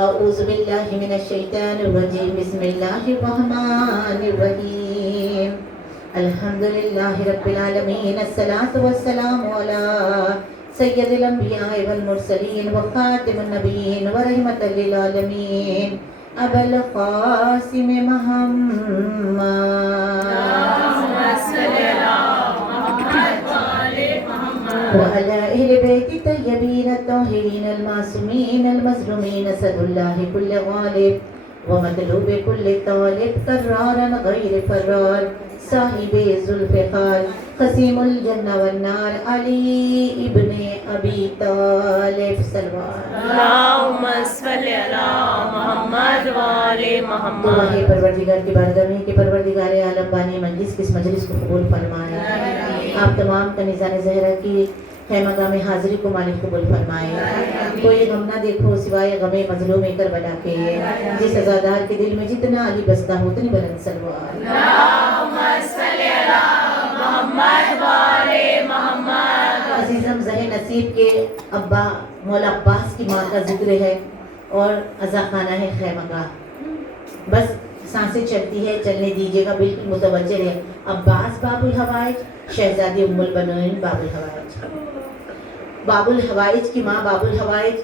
اعوذ باللہ من الشیطان الرجیم بسم اللہ الرحمن الرحیم الحمدللہ رب العالمین الصلاۃ والسلام علی سید الانبیاء والمرسلین وخاتم النبیین ورحمۃ للعالمین ابو القاسم محمد وعلى أهل بيت الطيبين الطاهرين المعصومين المظلومين سد الله كل غالب ومطلوب كل طالب قرارا غير فرار صاحب ذوالفقار قسيم الجنة والنار علي ابن أبي طالب صلوات اللهم صل على محمد وآل محمد. دعا ہے پروردگار کی بارگاہ میں کہ پروردگار عالم بانی مجلس کی اس مجلس کو قبول فرمائے. آپ تمام کا نظام زہرہ کی خیمہ گاہ میں حاضری کو مالک قبول فرمائے. کوئی غم نہ دیکھو سوائے غم مظلوم کربلا کے. جس عزادار کے دل میں جتنا علی بستہ ہو اتنی بلند صلوات. اللهم صل على محمد وآل محمد. عزیزم زہ نصیب کے ابا مولا عباس کی ماں کا ذکر ہے اور عزا خانہ ہے خیمہ گاہ. بس سانسیں چلتی ہے، چلنے دیجیے گا، بالکل متوجہ رہے. عباس باب الحوائج، شہزادی ام البنین باب الحوائج. باب الحوائج کی ماں باب الحوائج،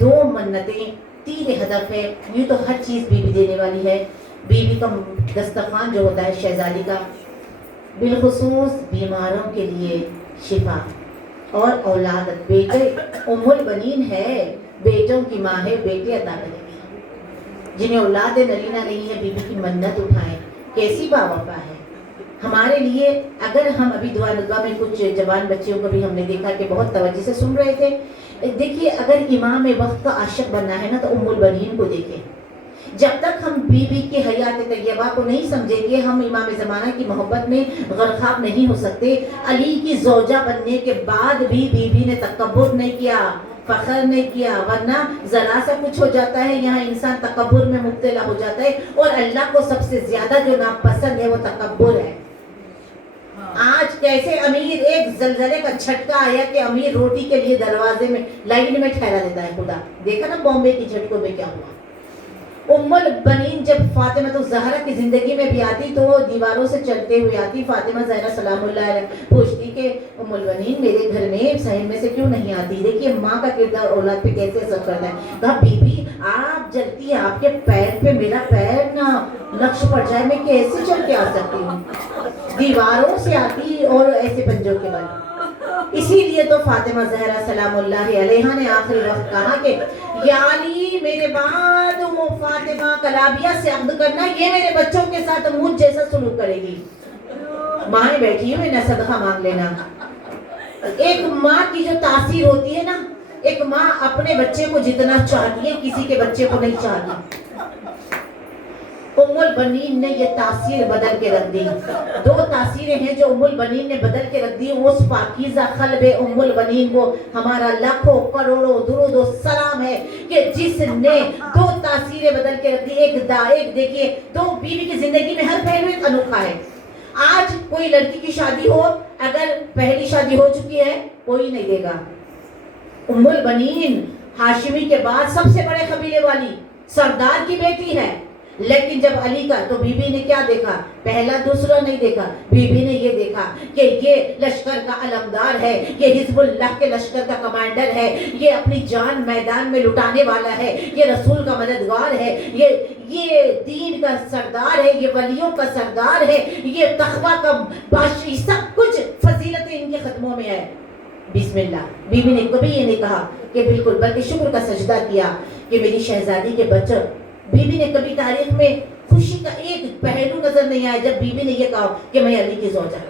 2 منتیں 3 ہدف ہے. یوں تو ہر چیز بیوی دینے والی ہے. بیوی کا دسترخوان جو ہوتا ہے شہزادی کا، بالخصوص بیماروں کے لیے شفا اور اولاد. بیٹے ام البنین ہے، بیٹوں کی ماں ہے، بیٹے عطا کرے گی. جنہیں اولاد نرینہ نہیں ہے بیوی کی منت اٹھائیں. کیسی باوفا ہے ہمارے لیے. اگر ہم ابھی دعا نگاہ میں کچھ جوان بچیوں کو بھی ہم نے دیکھا کہ بہت توجہ سے سن رہے تھے. دیکھیے اگر امام وقت کا عاشق بننا ہے نا تو ام البنین کو دیکھیں. جب تک ہم بیوی کے حیات طیبہ کو نہیں سمجھیں گے ہم امام زمانہ کی محبت میں غرقاب نہیں ہو سکتے. علی کی زوجہ بننے کے بعد بھی بیوی نے تکبر نہیں کیا، فخر نہیں کیا، ورنہ ذرا سا کچھ ہو جاتا ہے یہاں انسان تکبر میں مبتلا ہو جاتا ہے. اور اللہ کو سب سے زیادہ جو ناپسند ہے وہ تکبر ہے. آج کیسے امیر، ایک زلزلے کا جھٹکا آیا کہ امیر روٹی کے لیے دروازے میں لائن میں ٹھہرا دیتا ہے. خدا دیکھا نا بامبے کی جھٹکوں میں کیا ہوا. ام البنین جب فاطمہ الزہرا کی زندگی میں بھی آتی تو وہ دیواروں سے چلتے ہوئے آتی. فاطمہ زہرا سلام اللہ علیہ پوچھتی کہ ام البنین میرے گھر میں صحن میں سے کیوں نہیں آتی. دیکھیے ماں کا کردار اولاد پہ کیسے اثر کرتا ہے. کہا بی بی آپ جلتی ہے، آپ کے پیر پہ میرا پیر نہ نقش پڑ جائے، میں کیسے چل کے آ سکتی ہوں. دیواروں سے آتی اور ایسے پنجوں کے بل. اسی لیے تو فاطمہ زہرا سلام اللہ علیہا نے آخری وقت کہا کہ یا علی میرے بعد فاطمہ کلابیہ سے عقد کرنا، یہ میرے بچوں کے ساتھ مجھ جیسا سلوک کرے گی. مائیں بیٹھی ہوئی نہ صدقہ مانگ لینا. ایک ماں کی جو تاثیر ہوتی ہے نا، ایک ماں اپنے بچے کو جتنا چاہتی ہے کسی کے بچے کو نہیں چاہتی. ام البنین نے یہ تاثیر بدل کے رکھ دی. 2 تاثیریں ہیں جو ام البنین نے بدل کے رکھ دی. اس پاکیزہ قلب ام البنین کو ہمارا لاکھوں کروڑوں درود و سلام ہے کہ جس نے 2 تاثیریں بدل کے رکھ دی. ایک دیکھیے تو بیوی کی زندگی میں ہر پہلو ایک انوکھا ہے. آج کوئی لڑکی کی شادی ہو، اگر پہلی شادی ہو چکی ہے کوئی نہیں دے گا. ام البنین ہاشمی کے بعد سب سے بڑے قبیلے والی سردار کی بیٹی ہے. لیکن جب علی کا تو بی بی نے کیا دیکھا؟ پہلا دوسرا نہیں دیکھا. بی بی نے یہ دیکھا کہ یہ لشکر کا علمدار ہے، یہ حزب اللہ کے لشکر کا کمانڈر ہے، یہ اپنی جان میدان میں لٹانے والا ہے، یہ رسول کا مددگار ہے، یہ دین کا سردار ہے، یہ ولیوں کا سردار ہے، یہ تقویٰ کا بادشاہ. سب کچھ فضیلتیں ان کے قدموں میں ہے. بسم اللہ. بی بی نے کبھی یہ نہیں کہا کہ بالکل، بلکہ شکر کا سجدہ کیا کہ میری شہزادی کے بچے. بی بی نے کبھی تاریخ میں خوشی کا ایک پہلو نظر نہیں آیا جب بی بی نے یہ کہا کہ میں علی کی زوجہ.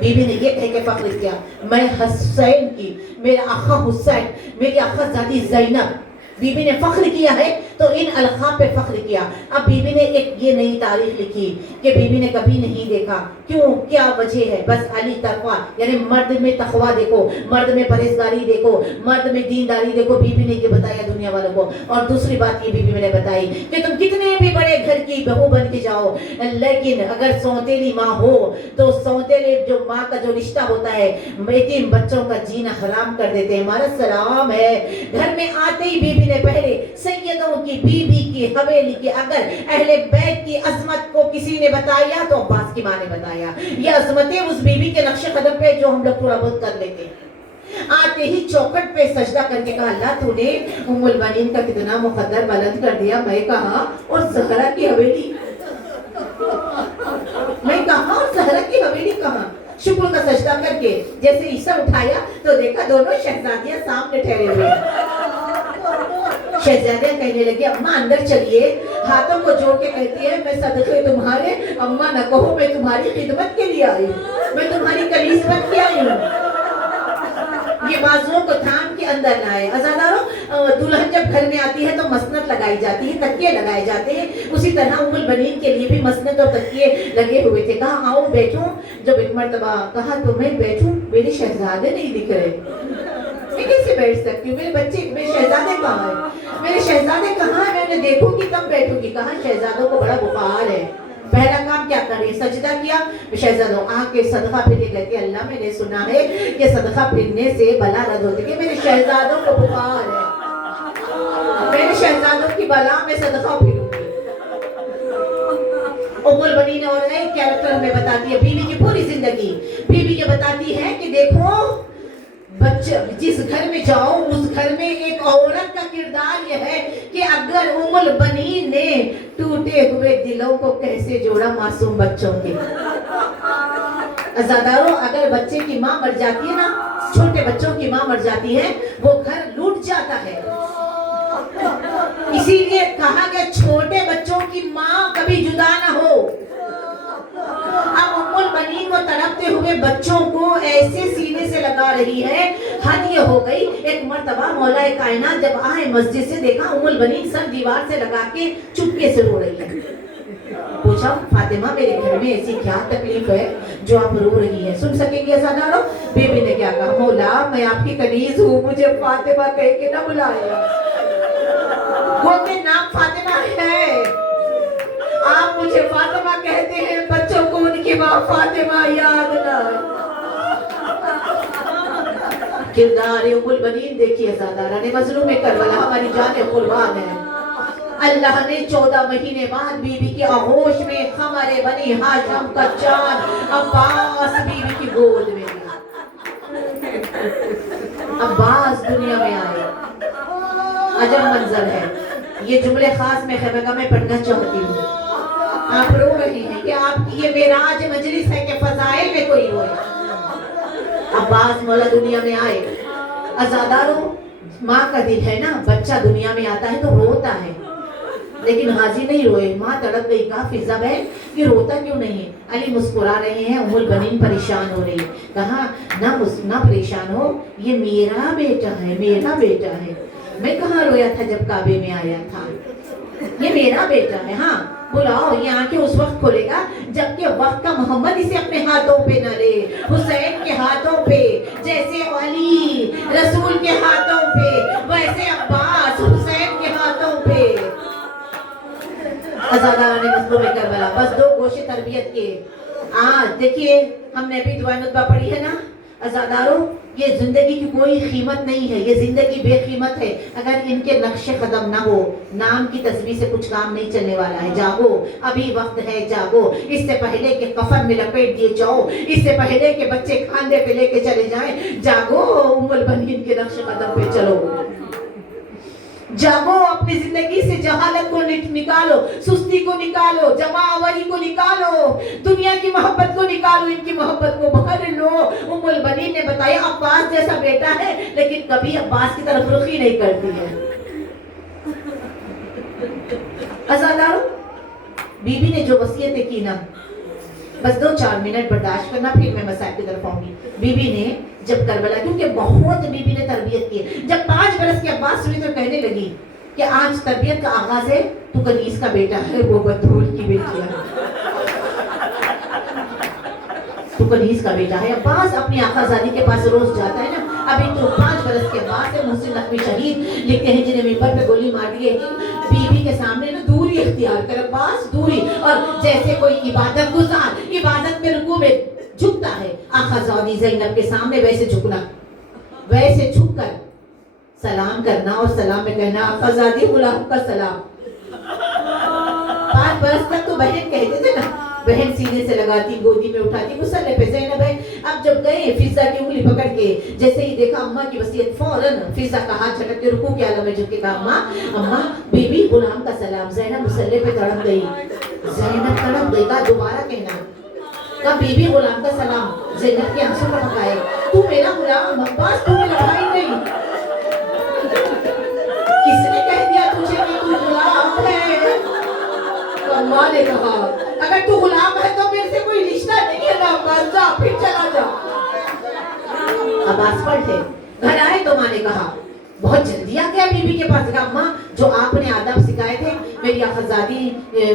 بی بی نے یہ کہہ کے فخر کیا میں حسین کی، میرا آقا حسین، میری آقا زادی زینب. بی بی نے فخر کیا ہے تو ان القاب پہ فخر کیا. اب بی بی نے ایک یہ نئی تاریخ لکھی کہ بی بی نے کبھی نہیں دیکھا. کیوں؟ کیا وجہ ہے؟ بس علی تقویٰ، یعنی مرد میں تقویٰ دیکھو، مرد میں پرہیزگاری دیکھو، مرد میں دینداری دیکھو. بی بی نے یہ بتایا دنیا والوں کو. اور دوسری بات یہ بی بی نے بتائی کہ تم کتنے بھی بڑے گھر کی بہو بن کے جاؤ، لیکن اگر سوتیلی ماں ہو تو سوتیلے جو ماں کا جو رشتہ ہوتا ہے یتیم بچوں کا جینا حرام کر دیتے ہیں. ہمارا سلام ہے. گھر میں آتے ہی بی بی نے پہلے سیدوں کی की हवेली की अगर अहले बैत की अजमत को किसी ने बताया तो अब्बास की माँ ने बताया। ये अजमतें उस बीवी के नक्शे कदम पे जो हम लोग थोड़ा बहुत कर लेते हैं। आते ही चौखट पे सजदा करके कहा, अल्लाह तूने उम्मुल बनीन का कितना मुकद्दर बुलंद कर दिया। मैं कहा और ज़हरा की हवेली, मैं कहा और ज़हरा की हवेली कहाँ। शुक्र का सजदा करके जैसे ईसा उठाया तो देखा दोनों शहजादियां सामने ठहरे हुए। शहजादियां कहने लगी, अम्मा अंदर चलिए। हाथों को जोड़ के कहती है, मैं सदके तुम्हारे, अम्मा न कहो, मैं तुम्हारी खिदमत के लिए आई हूँ, मैं तुम्हारी कलीस बन के आई हूँ। ये बाजुओं को थाम के अंदर लाए। अज़ादारों, दुल्हन जब घर में आती है तो मसनत लगाई जाती है, तकिए लगाए जाते हैं। उसी तरह उम्मुल बनीन के लिए भी मसनत और तकिए लगे हुए थे। कहा आओ बैठो। जब एक मर्तबा कहा तो मैं बैठूं, मेरे शहजादे नहीं दिख रहे, मैं कैसे बैठ सकती हूँ, मेरे बच्चे, मेरे शहजादे कहाँ है, मेरे शहजादे कहाँ है, मैंने देखूंगी तब बैठूंगी। कहा शहजादों को बड़ा बुखार है। पहला काम क्या करे, सजदा किया। शहजादों आके सदका फिर कहती है, अल्लाह मैंने सुना है कि सदका फिरने से बला रद्द होती है, मेरे शहजादों को बुखार है, मेरे शहजादों की बला में सदका फिरूंगी। उम्मुल बनीन और एक कैरेक्टर हमें बताती है बीवी की पूरी जिंदगी। बीवी ये बताती है कि देखो बच्चे जिस घर में जाओ उस घर में एक औरत का किरदार यह है कि अगर उम्मुल बनीन ने टूटे हुए दिलों को कैसे जोड़ा मासूम बच्चों के। अज़ादारों, अगर बच्चे की माँ मर जाती है ना, छोटे बच्चों की माँ मर जाती है, वो घर लूट जाता है। इसीलिए कहा गया छोटे बच्चों की माँ कभी जुदा ना हो। अब उम्मुल बनीन को तड़पते हुए बच्चों को ऐसे सीने से लगा रही है, हद ये हो गई। एक मर्तबा मौलाए कायनात जब आए मस्जिद से, देखा उम्मुल बनीन सर दीवार से लगा के चुपके से रो रही है। पूछा, फातिमा मेरे घर में ऐसी क्या तकलीफ है जो आप रो रही है, सुन सकेंगे अज़ादारों? बीबी ने क्या कहा, मौला मैं आपकी कनीज हूँ, मुझे फातिमा कह के ना बुलाया, वो के नाम फातिमा है, आप मुझे फातिमा कहते हैं, बच्चों को उनकी माँ फातिमा याद ना। किरदार उम्मुल बनीन देखिए ज़ादारा ने, मज़लूम करबला हमारी जान कुर्बान है। अल्लाह ने 14 महीने बाद बीबी की आगोश में हमारे बनी हाशम का चांद अब्बास बीबी की गोद में लिया। अब्बास दुनिया में आए, अजब मंजर है। ये जुमले खास में खैबगा में पढ़ना चाहती हूँ। आप रो रहे हैं कि आपकी ये मेराज मजलिस है कि फजाइल में कोई रोए। अब्बास मौला दुनिया में आए। अज़ादारों, माँ का दिल है ना, बच्चा दुनिया में आता है तो रोता है, लेकिन गाजी नहीं रोए। माँ तड़प गई, कहा फिजा बहन ये रोता क्यों नहीं? अली मुस्कुरा रहे हैं, उम्मुल बनीन परेशान हो रही। कहा ना परेशान हो, ये मेरा बेटा है, मेरा बेटा है। मैं कहाँ रोया था जब काबे में आया था, ये मेरा बेटा है। हाँ बुलाओ, ये आंखें उस वक्त खोलेगा जबकि वक्त का मोहम्मद इसे अपने हाथों पे न ले, हुसैन के हाथों पे, जैसे अली रसूल के हाथों पे, वैसे अब्बास हुसैन के हाथों पे। अज़ादारा ने मज़लूम करबला बस 2 गोशे तरबियत के। आज देखिए हमने अभी दुआ नुतबा पढ़ी है ना। अज़ादारों, ये जिंदगी की कोई कीमत नहीं है, ये जिंदगी बेकीमत है अगर इनके नक्शे कदम ना हो। नाम की तस्बीह से कुछ काम नहीं चलने वाला है। जागो, अभी वक्त है, जागो। इससे पहले के कफन में लपेट दिए जाओ, इससे पहले के बच्चे खांदे पे लेके चले जाएं, जागो, उम्मुल बनीन के नक्शे कदम पे चलो। जागो, अपनी जिंदगी से जहालत को निकालो, सुस्ती को निकालो, जमावरी को निकालो, दुनिया की मोहब्बत को निकालो, इनकी मोहब्बत को भर लो। उम्मुल बनीन ने बताया अब्बास जैसा बेटा है लेकिन कभी अब्बास की तरफ रुखी नहीं करती है। अज़ादारों, बीबी ने जो वसीयतें की ना, बस 2-4 मिनट बर्दाश्त करना, फिर मैं मसाइल की तरफ आऊंगी। बीबी ने जब करबला, क्योंकि बहुत बीबी ने तरबियत की, जब 5 बरस की अब्बास हुई तो कहने लगी कि आज तरबियत का आगाज है, तू कनीज का बेटा है, वो बतूल की बेटी है, तू कनीज का बेटा है। अब्बास अपनी आकाजादी के पास रोज जाता है ना। अभी तो 5 बरस के बाद से मुहसिन नकवी शहीद लिखते हैं जिन्हें मिंबर पे गोली मार दी है, बीबी के सामने ना दूरी इख्तियार कर, अब्बास दूरी। और जैसे कोई इबादत गुजार इबादत में रुकू में झुकता है, आकाज़ादी ज़ैनब के सामने वैसे झुकना, वैसे झुककर सलाम करना और सलाम में कहना, आकाज़ादी गुलाम का सलाम। 5 बरस तक तो बहन कहते थे ना, बहन सीने से लगाती, गोदी में उठाती, मुसल्ले पे ज़ैनब है। अब जब गए फिजा की उंगली पकड़ के, जैसे ही देखा अम्मा की वसीयत, फौरन फिजा का हाथ झटक के रुकू के आलम में झुक के कहा, अम्मा अम्मा बीबी गुलाम का सलाम। ज़ैनब मुसल्ले पे तड़प गई, ज़ैनब तड़प गई। कहा दोबारा कहना, कहा बीबी गुलाम का सलाम। ज़ैनब के आंसू टपक आए, तू मेरा गुलाम अब्बास, तू मेरा भाई नहीं। किसने कह दिया तुझे कि तू गुलाम है? तो अम्मा ने कहा, अगर तू गुलाम है तो मेरे से कोई रिश्ता नहीं है ना, मर जा, फिर चला जा। अब्बास पलटे, घर आए तो माँ ने कहा, बहुत जल्दी आ गया बीबी के पास। कहा अम्मा जो आपने आदाब सिखाए थे, मेरी आखज़ादी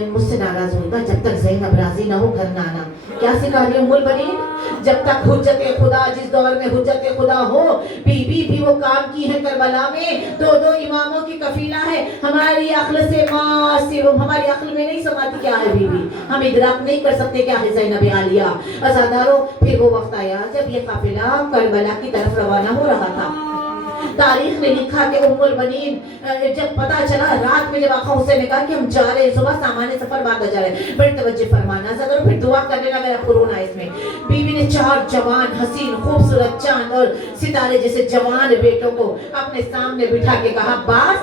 मुझसे नाराज होगा, जब तक ज़ैनब राजी ना हो घर ना आना। क्या सिखा रही उम्मुल बनीन? जब तक हुज्जत खुदा, जिस दौर में हुज्जत खुदा हो, बीबी भी वो काम की है करबला में, 2-2 इमामों की कफीला है। हमारी अक्ल से माँ सिर्फ हमारी अक्ल में नहीं समाती क्या है बीबी, हम इदराक नहीं कर सकते क्या है ज़ैनब आलिया। अज़ादारों, फिर वो वक्त आया जब ये काफिला करबला की तरफ रवाना हो रहा था। तारीख ने लिखा कि उम्मुल बनीन जब पता चला रात में, जब आका हुसैन ने कहा कि हम जा रहे हैं, सुबह सामान्य सफर बांधा जा रहे हैं, बड़ी तवज्जो फरमाना ज़रा, फिर दुआ कर लेना, मेरा कुरान है इसमें। बीवी ने 4 जवान हसीन खूबसूरत चांद और सितारे जैसे जवान बेटों को अपने सामने बिठा के कहा, अब्बास,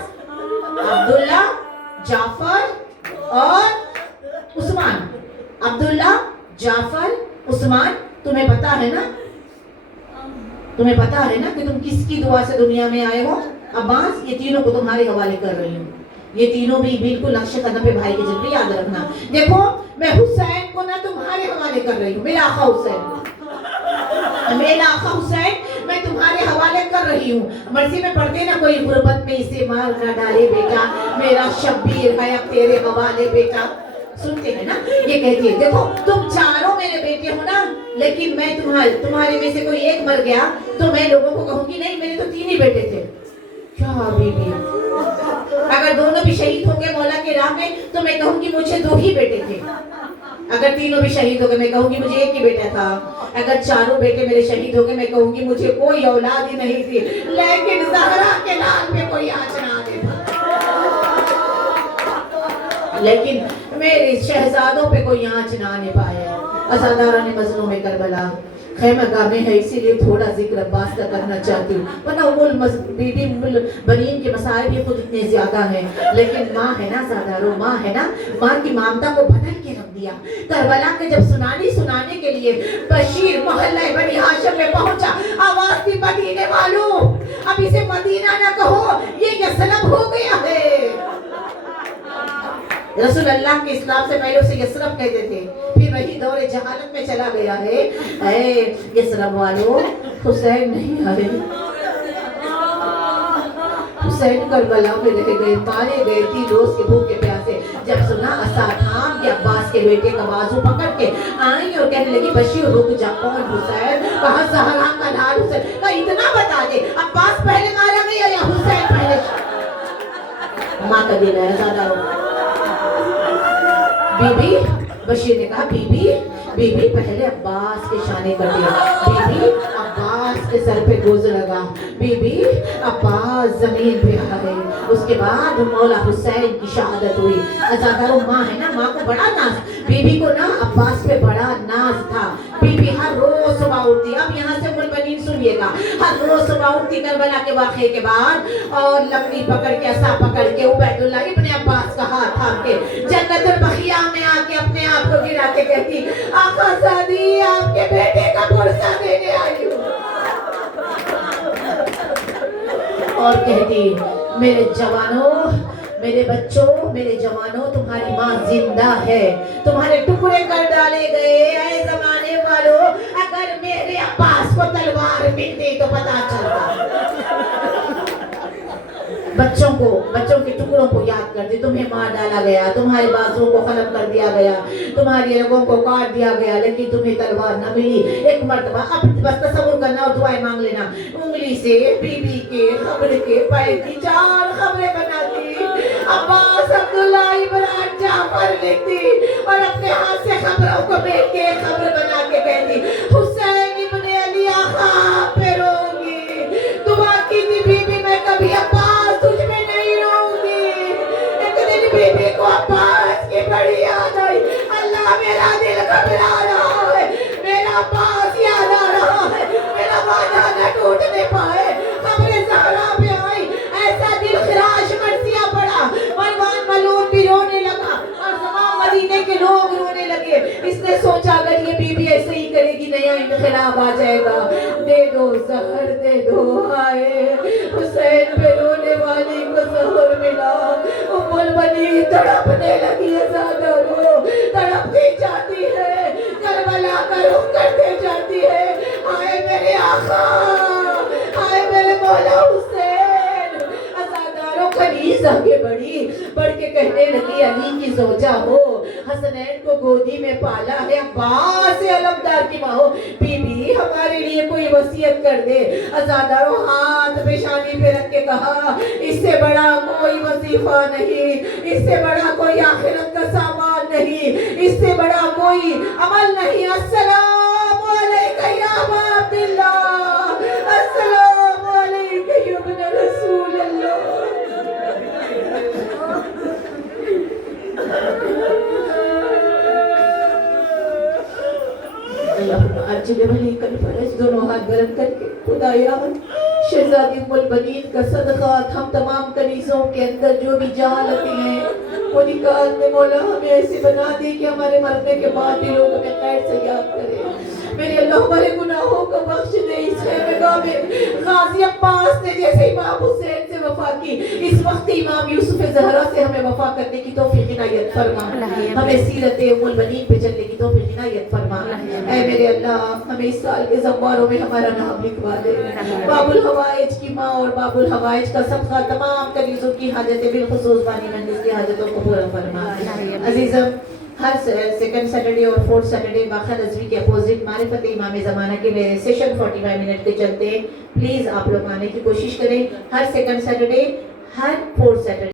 अब्दुल्ला, जाफर और उस्मान। अब्दुल्ला, जाफर, उस्मान, तुम्हें पता है ना, तुम्हें पता है ना कि तुम किसकी दुआ से दुनिया में आए हो? अब्बास, ये तीनों को तुम्हारे हवाले कर रही हूँ। ये तीनों भी बिल्कुल नक्शे कदम पे भाई के जल्दी याद रखना। देखो मैं हुसैन को ना तुम्हारे हवाले कर रही हूँ, मेरा आका हुसैन, मेरा आका हुसैन मैं तुम्हारे हवाले कर रही हूँ। मर्जी में पढ़ते ना, कोई गुर्बत में इसे मार ना डाले बेटा, मेरा शब्बीर है अब तेरे हवाले बेटा। सुनते हैं ना, ये कहती है देखो तुम चारों मेरे बेटे हो ना, लेकिन मैं तुम्हारे में से कोई एक मर गया तो मैं लोगों को कहूंगी नहीं मेरे तो 3 ही बेटे थे। क्या बीबी, अगर दोनों भी शहीद हो गए मौला के राह में तो मैं कहूंगी मुझे 2 ही बेटे थे। अगर तीनों भी शहीद हो गए मैं कहूंगी मुझे 1 ही बेटा था। अगर चारों बेटे मेरे शहीद हो गए मैं कहूंगी मुझे कोई औलाद ही नहीं थी। लेकिन ज़हरा के लाल पे कोई आँच ना आने पाए, लेकिन मेरे शहजादों पे कोई आँच ना आने पाए। अज़ादारा ने मज़लूम करबला खैमगाह में है, इसीलिए थोड़ा जिक्र अब्बास का करना चाहती हूँ, वरना बीबी बनीन के मसाइल भी खुद इतने ज्यादा हैं, लेकिन माँ है ना ज़ादारो, माँ है ना, माँ की ममता को बदल के रख दिया। करबला के जब सुनाने के लिए बशीर मोहल्ला बनी हाशिम में पहुंचा, आवाज थी मदीने वालों, अब इसे मदीना ना कहो, ये यसरब हो गया है। रसूल अल्लाह के इस्लाम से पहले उसे यसरब कहते थे, फिर वही दौरे जहालत में चला गया है। यसरब वालों, हुसैन नहीं आए, हुसैन करबला में रह गए, मारे गए 3 रोज के भूखे प्यासे। जब सुना असाथाम के अब्बास के बेटे का बाजू पकड़ के आई और कहने लगी बशीर रुक जा, कौन हुसैन? कहा ज़हरा का लाल हुसैन। कहा इतना बता दे, अब्बास पहले मारा गया या हुसैन पहले? माँ का दिल है ज़्यादा। बीबी, बशीर ने कहा बीबी पहले अब्बास के शाने कर दिया, बीबी अब्बास के सर पे गोज़ लगा, बीबी अब्बास जमीन पे आए, उसके बाद मौला हुसैन की शहादत हुई। अज़ादारो माँ है ना, माँ को बड़ा नाज, बीबी को ना अब्बास पे बड़ा नाज था। बीबी हर रोज सुबह उठती, अब यहाँ से उम्मुल बनीन सुनिएगा, हर रोज सुबह उठती करबला के वाक़े के बाद और लकड़ी पकड़ के असा पकड़ के उबैदुल्लाह इब्ने अब्बास का हाथ थाम के जन्नतुल बखिया में आके अपने आप को गिरा के कहती, आका सादी आपके बेटे का पुरसा देने आई हूँ। और कहती मेरे जवानों, मेरे बच्चों, मेरे जवानों, तुम्हारी माँ जिंदा है, तुम्हारे टुकड़े कर डाले गए। ऐ जमाने वालों, अगर मेरे अब्बास को तलवार मिलती तो पता चलता। बच्चों के टुकड़ों को याद करती, तुम्हें मार डाला गया, तुम्हारे बाजुओं को खत्म कर दिया गया, तुम्हारी रगों को काट दिया गया, लेकिन तुम्हें तलवार न मिली। एक मर्तबा अब बस तसव्वुर करना और दुआएं मांग लेना, उंगली से बीबी के खबर के पैर की 4 खबरें बनाती, अब्बास, अब्दुल्ला, इमरान, जाफर लिखती और अपने हाथ से खबरों को बेच के खबर बना के कहती, हुसैन इब्ने अली आका पे रोगी, दुआ की थी बीबी मैं कभी अब्बास तुझ में नहीं रहूंगी। एक दिन बीबी को अब्बास के کی بڑی یاد آئی. اللہ میرا دل گھبرا رہا ہے, میرا عباس یاد آ رہا ہے, میرا وعدہ نہ ٹوٹنے پائے. خبر زہرا پہ آئی, ایسا دل خراش مرثیہ پڑا, مروان ملعون بھی رونے لگا اور تمام مدینے کے لوگ رونے لگے. اس نے سوچا اگر یہ بی بی ایسے ہی کرے گی نیا انقلاب آ جائے گا. دے دو زہر دے دو, آئے حسین پہ رونے والی کو زہر ملا. ام البنین تڑپنے لگی عزادارو, تڑپتی جاتی ہے, کربلا کا رخ کرتے جاتی ہے. آئے میرے آقا, آئے میرے مولا حسین. عزاداروں کنیز آگے بڑھ کے کہنے لگی علی کی زوجہ ہو, حسنین کو گودی میں پالا ہے, عباس علمدار کی ماں ہو, بی بی ہمارے لیے کوئی وصیت کر دے. عزاداروں ہاتھ پیشانی پہ رکھ کے کہا, اس سے بڑا کوئی وظیفہ نہیں, اس سے بڑا کوئی آخرت کا سامان نہیں, اس سے بڑا کوئی عمل نہیں. السلام علیکہ یا ابا عبداللہ, السلام علیکہ یا ابن رسول اللہ. اللہم اجل ولیک الفرج. دونوں ہاتھ بلند کر کے خدایا شہزادی ام البنین کا صدقات ہم تمام کنیزوں کے اندر جو بھی جہالتیں ہیں وہ نکال دے. مولا ہمیں ایسے بنا دے کہ ہمارے مرنے کے بعد بھی لوگ ہمیں خیر سے یاد کریں. میرے اللہ ہمارے گناہوں کو بخش دے. اس خیمگاہ میں غازی عباس نے جیسے امام حسین سے وفا کی, اس وقت امام یوسف زہرا سے ہمیں وفا کرنے کی توفیق عنایت فرما. ہمیں سیرت ام البنین پہ چلنے کی توفیق عنایت فرما. اے میرے اللہ ہمیں اس سال کے زمواروں میں ہمارا نام لکھوا دے. باب الحوائج کی ماں اور باب الحوائج کا صدقہ تمام کنیزوں کی حاجتیں بالخصوص بانی مجلس کی حاجتوں کو پورا فرما. عزیزم, ہر سیکنڈ سیٹرڈے اور فورتھ سیٹرڈے باقا رضوی کے اپوزٹ معرفت امام زمانہ کے میرے سیشن 45 منٹ کے چلتے ہیں. پلیز آپ لوگ آنے کی کوشش کریں. ہر سیکنڈ سیٹرڈے, ہر فورتھ سیٹرڈے